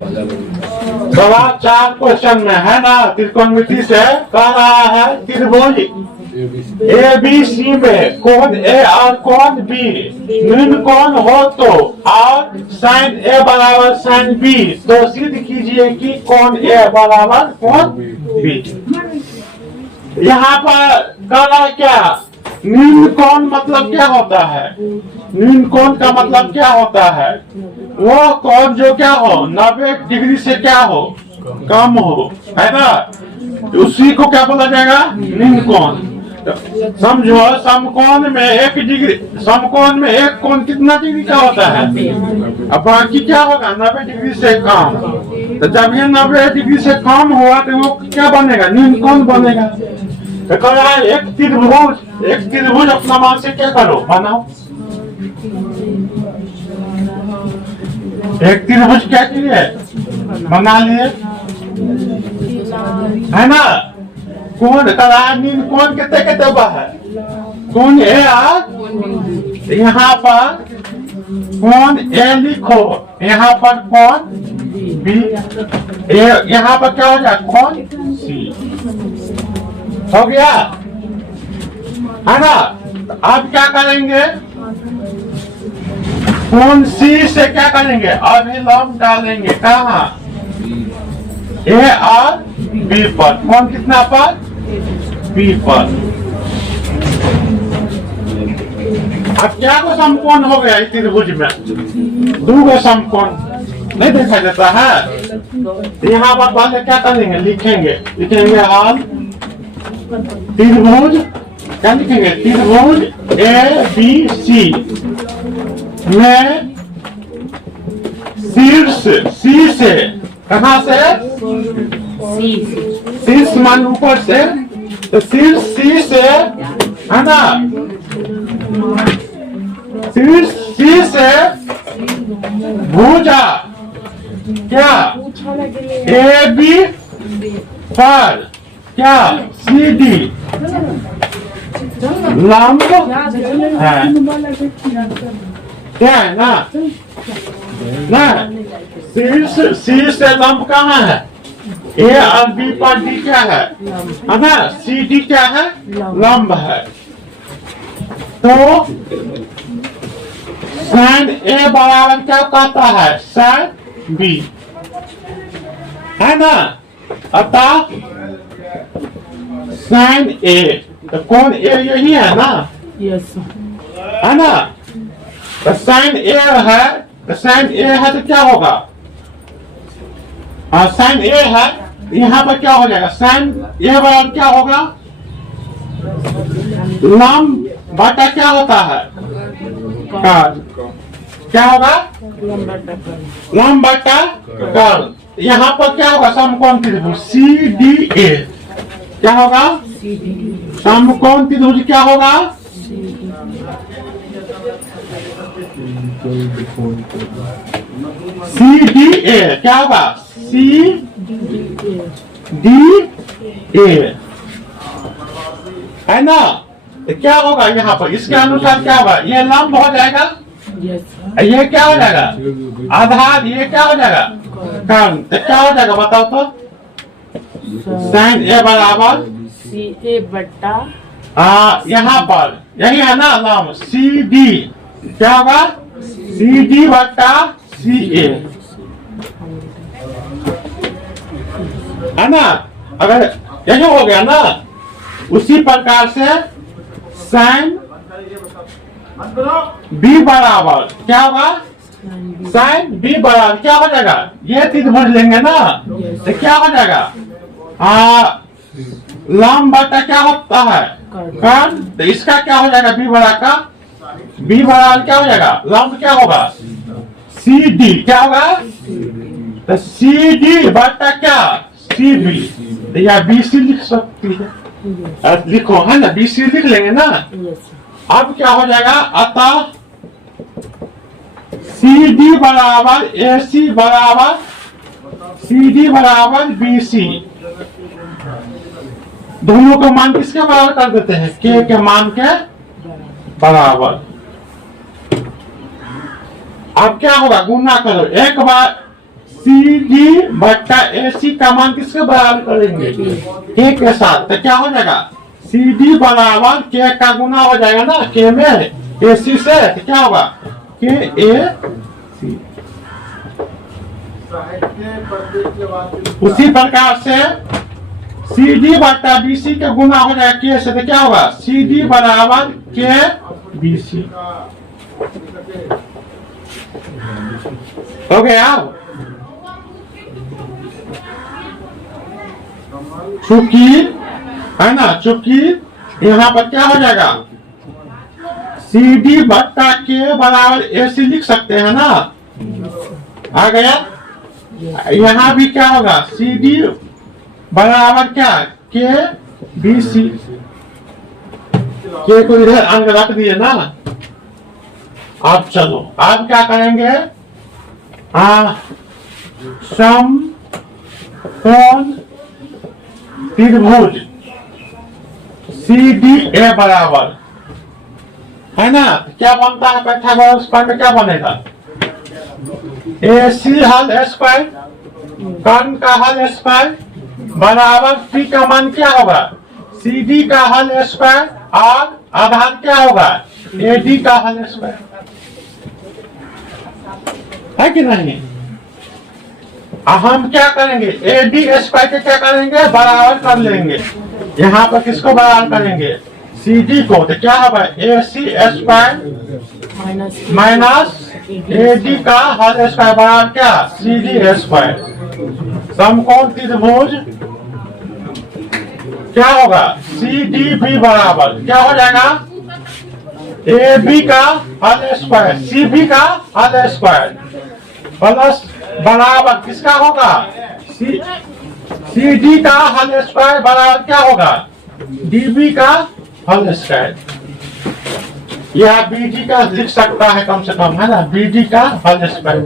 सवाल 4 क्वेश्चन में है ना, त्रिकोणमिति से कह रहा है त्रिभुज ABC में कोण A और कोण B न्यून कोण हो तो और sin A बराबर sin B, तो सिद्ध कीजिए कि कोण A बराबर कोण B। यहाँ पर कह रहा है क्या, न्यून कोण मतलब क्या होता है? न्यून कोण का मतलब क्या होता है? वो कोण जो क्या हो 90 डिग्री से क्या हो, कम हो, है ना, उसी को क्या बोला जाएगा, न्यून कोण। समझो समकोण में 1 डिग्री, समकोण में एक कोण कितना डिग्री का होता है, अब बाकी क्या होगा 90 डिग्री से कम। तो जब ये 90 डिग्री से कम हुआ तो वो क्या बनेगा, न्यून कोण बनेगा। तो कह रहा है एक त्रिभुज अपना मान से क्या करो, बनाओ। एक त्रिभुज क्या किए, बना लिए, है ना। कोण न्यून कोण कितने कितने है, कोण ए और यहाँ पर कोण ए लिखो, यहाँ पर कोण बी, यहाँ पर क्या हो जाए कोण सी, हो गया, है ना। अब क्या करेंगे, कोण सी से क्या करेंगे, अभी लंब डालेंगे कहाँ, ए और बी पर, कोण कितना पर, बी पर। अब क्या को समकोण हो गया इस त्रिभुज में, 2 को समकोण नहीं देखा जाता है। यहाँ पर पहले क्या करेंगे, लिखेंगे हाल त्रिभुज, क्या लिखेंगे, त्रिभुज ABC में शीर्ष C से, कहाँ से, शीर्ष मान ऊपर से, तो शीर्ष C से, है ना, शीर्ष C से भुजा क्या AB पर क्या CD लंब है, क्या है ना, शीर्ष C से लंब कहाँ है, A और B पर D क्या है ना, CD क्या है, लंब है। तो sin A बराबर क्या कहता है, sin B, है ना। अतः sin A, तो कोण A यही है ना, यस है ना। तो sin A है, तो sin A है तो क्या होगा, sin A है, यहाँ पर क्या हो जाएगा, sin A बराबर क्या होगा, लंब बटा क्या होता है, कर्ल, क्या होगा, लंब बटा कर्ल। यहाँ पर क्या होगा, समकोण त्रिभुज CDA, क्या होगा, समकोण त्रिभुज क्या होगा, CDA, क्या होगा, CDA, है ना। तो क्या होगा यहाँ पर, इसके अनुसार क्या होगा, ये लंब हो जाएगा, ये क्या हो जाएगा, आधार, ये क्या हो जाएगा, कर्ल। तो क्या हो जाएगा बताओ तो, sin A बराबर CA बट्टा, यहाँ पर यही है ना लंब CD, क्या होगा, CD बट्टा CA, है ना। अगर यही हो गया ना, उसी प्रकार से sin B बराबर क्या होगा, sin B बराबर क्या हो जाएगा, ये त्रिभुज लेंगे ना, तो क्या हो जाएगा, लंब बटा क्या होता है, कर्ल। तो इसका क्या हो जाएगा, B बराबर B बराबर क्या हो जाएगा, लंब क्या होगा, CD, क्या होगा, तो CD बटा क्या, CB, या BC लिख सकती है, लिखो, है ना, BC लिख लेंगे ना। अब क्या हो जाएगा, अतः CD बराबर AC बराबर CD बराबर BC, दोनों का मान किसके बराबर कर देते हैं, K के मान के बराबर। अब क्या होगा, गुना करो, एक बार सी डी बट्टा ए सी का मान किसके बराबर करेंगे? के के साथ। तो क्या हो जाएगा? सी डी बराबर के का गुना हो जाएगा ना के में ए सी से। तो क्या होगा? के ए सी। उसी प्रकार से सी डी बट्टा बी सी के गुना हो जाएगा के से। तो क्या होगा? सी डी बराबर के बी सी। हो गया। चूंकि है ना, चूंकि यहाँ पर क्या हो जाएगा? सी डी बट्टा के बराबर ए सी लिख सकते हैं ना। आ गया। यहाँ भी क्या होगा? सी डी बराबर क्या? के बी सी। के को इधर अंक रख दिए ना। अब चलो, अब क्या करेंगे? समकोण त्रिभुज सी डी ए बराबर है ना। क्या बनता है? पाइथागोरस में क्या बनेगा? ए सी हल स्क्वायर कर्ण का हल स्क्वायर बराबर सी का मान क्या होगा? सी डी का हल स्क्वायर और आधार क्या होगा? ए डी का हल स्क्वायर। है कि नहीं? हम क्या करेंगे? ए डी स्क्वायर के क्या करेंगे? बराबर कर लेंगे। यहाँ पर किसको बराबर करेंगे? सी डी को। तो क्या होगा? A C square minus A D का हल स्क्वायर बराबर क्या? C D square. समकोण त्रिभुज क्या होगा? सी डी बी बराबर क्या हो जाएगा? ए बी का हल स्क्वायर सी बी का हल स्क्वायर प्लस बराबर किसका होगा? सी डी का हल स्क्वायर बराबर क्या होगा? डी बी का हल स्क्वायर। यह बी डी का लिख सकता है कम से कम, है ना। बी डी का हल स्क्वायर।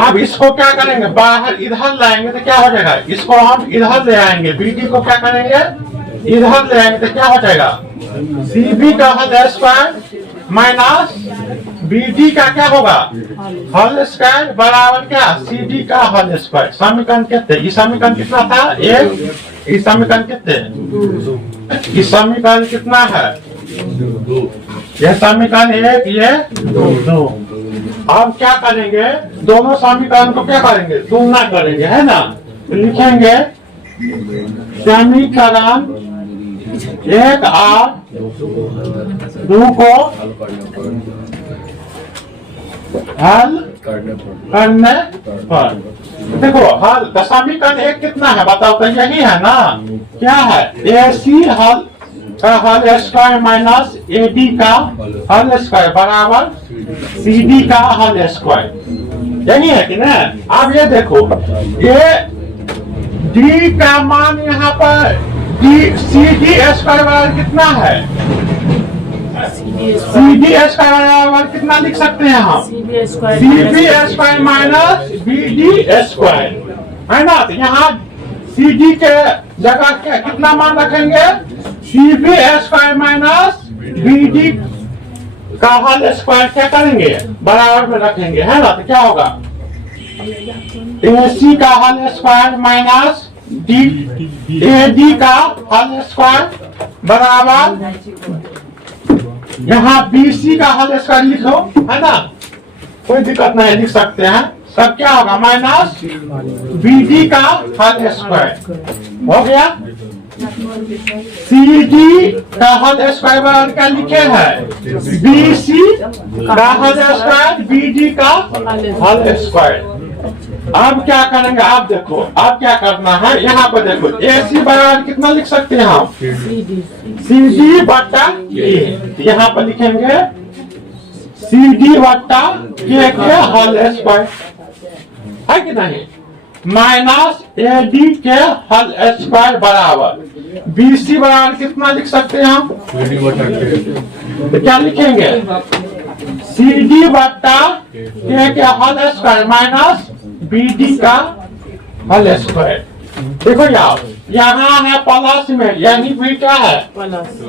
अब इसको क्या करेंगे? बाहर इधर लाएंगे तो क्या हो जाएगा? इसको हम इधर ले आएंगे। बी डी को क्या करेंगे? इधर ले आएंगे तो क्या हो जाएगा? सी बी का हल स्क्वायर माइनस बी डी का क्या होगा? हल स्क्वायर बराबर क्या? सी डी का हल स्क्वायर। समीकरण कितने? ये समीकरण कितना था? एक। इस समीकरण कितने? इस समीकरण कितना है? यह समीकरण एक, ये दो। अब क्या करेंगे? दोनों समीकरण को क्या करेंगे? तुलना करेंगे, है ना। लिखेंगे समीकरण एक और दो को हल करने पर देखो हल का समीकरण एक कितना है? बताओ तो। यही है ना। क्या है? ए सी हल का हल स्क्वायर माइनस ए डी का हल स्क्वायर बराबर सी डी का हल स्क्वायर। यही है कि ना। अब ये देखो, ये डी का मान यहाँ पर सी डी स्क्वायर बराबर कितना है? सी डी स्क्वायर बराबर कितना लिख सकते हैं हम? C B square minus B D square, है ना। तो यहाँ सी डी के जगह क्या कितना मान रखेंगे? C B square minus B D का हल स्क्वायर क्या करेंगे? बराबर में रखेंगे, है ना। तो क्या होगा? ए सी का हल square minus D A D का हल स्क्वायर बराबर यहाँ बी सी का हल स्क्वायर लिखो, है ना। कोई दिक्कत नहीं, लिख सकते हैं। सब क्या होगा? माइनस बी डी का हल स्क्वायर हो गया। सी डी का हल स्क्वायर बराबर क्या लिखे हैं? बी सी का हल स्क्वायर बी डी का हल स्क्वायर। अब क्या करेंगे? आप देखो, अब क्या करना है? यहाँ पर देखो, ए सी बराबर कितना लिख सकते हैं हम? सी डी बट्टा ए। यहाँ पर लिखेंगे सी डी बट्टा के हल स्क्वायर, है कि नहीं। माइनस ए डी के हल स्क्वायर बराबर बी सी बराबर कितना लिख सकते हैं हम? तो क्या लिखेंगे? सी डी बट्टा के हल स्क्वायर माइनस बी डी का हल स्क्वायर। देखो यार, यहाँ है प्लस में, यानी भी क्या है?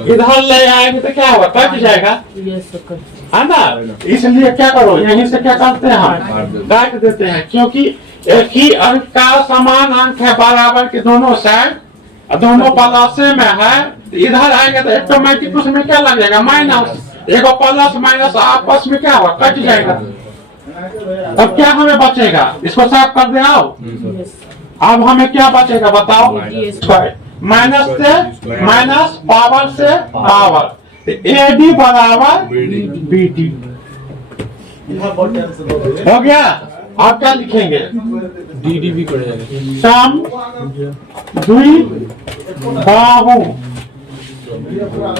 इधर ले आएंगे तो क्या होगा? कट जाएगा। है ना। इसलिए क्या करो, यहीं से क्या करते हैं हम काट देते हैं, क्योंकि एक ही अंक का समान अंक है बराबर के दोनों साइड, दोनों प्लस में है, इधर आएंगे तो ऑटोमेटिक उसमें क्या लग जाएगा माइनस, एक प्लस माइनस आपस में क्या होगा कट जाएगा। अब क्या हमें बचेगा, इसको साफ कर दे आओ। अब हमें क्या बचेगा बताओ, माइनस से माइनस पावर से पावर, AD बराबर BD हो गया। आप क्या लिखेंगे, DD भी कर जाएगा। सम द्वि बाहु,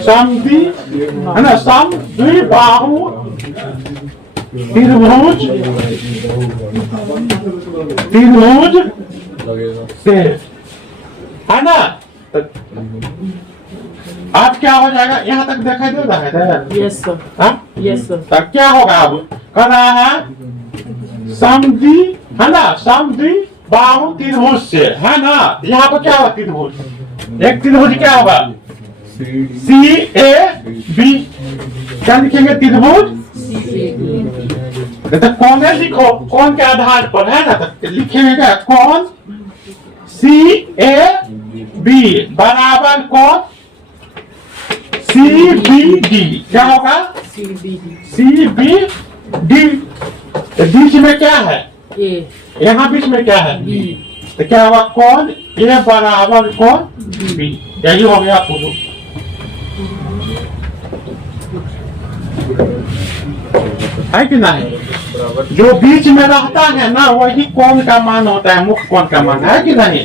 समद्वि है ना, सम द्वि बाहु त्रिभुज, त्रिभुज लगेगा। से है ना। अब क्या हो जाएगा, यहाँ तक दिखाई दे रहा है यस सर, हाँ? Yes sir. तब क्या होगा, अब कर रहा है समद्वि है ना, समद्वि बाहु त्रिभुज से है ना। यहाँ पर क्या होगा त्रिभुज, एक त्रिभुज क्या होगा CAB, क्या लिखेंगे त्रिभुज, तो कौन है लिखो, कौन के आधार पर है ना, तो लिखेंगे क्या कौन CAB बराबर कौन CBD, क्या होगा CBD। तो बीच में क्या है, A यहाँ बीच में क्या है B, तो क्या होगा कौन A बराबर कौन B, यही हो गया पूरा। है कि नहीं, जो बीच में रहता है ना वही कौन का मान होता है, मुख्य कौन का मान, है कि नहीं।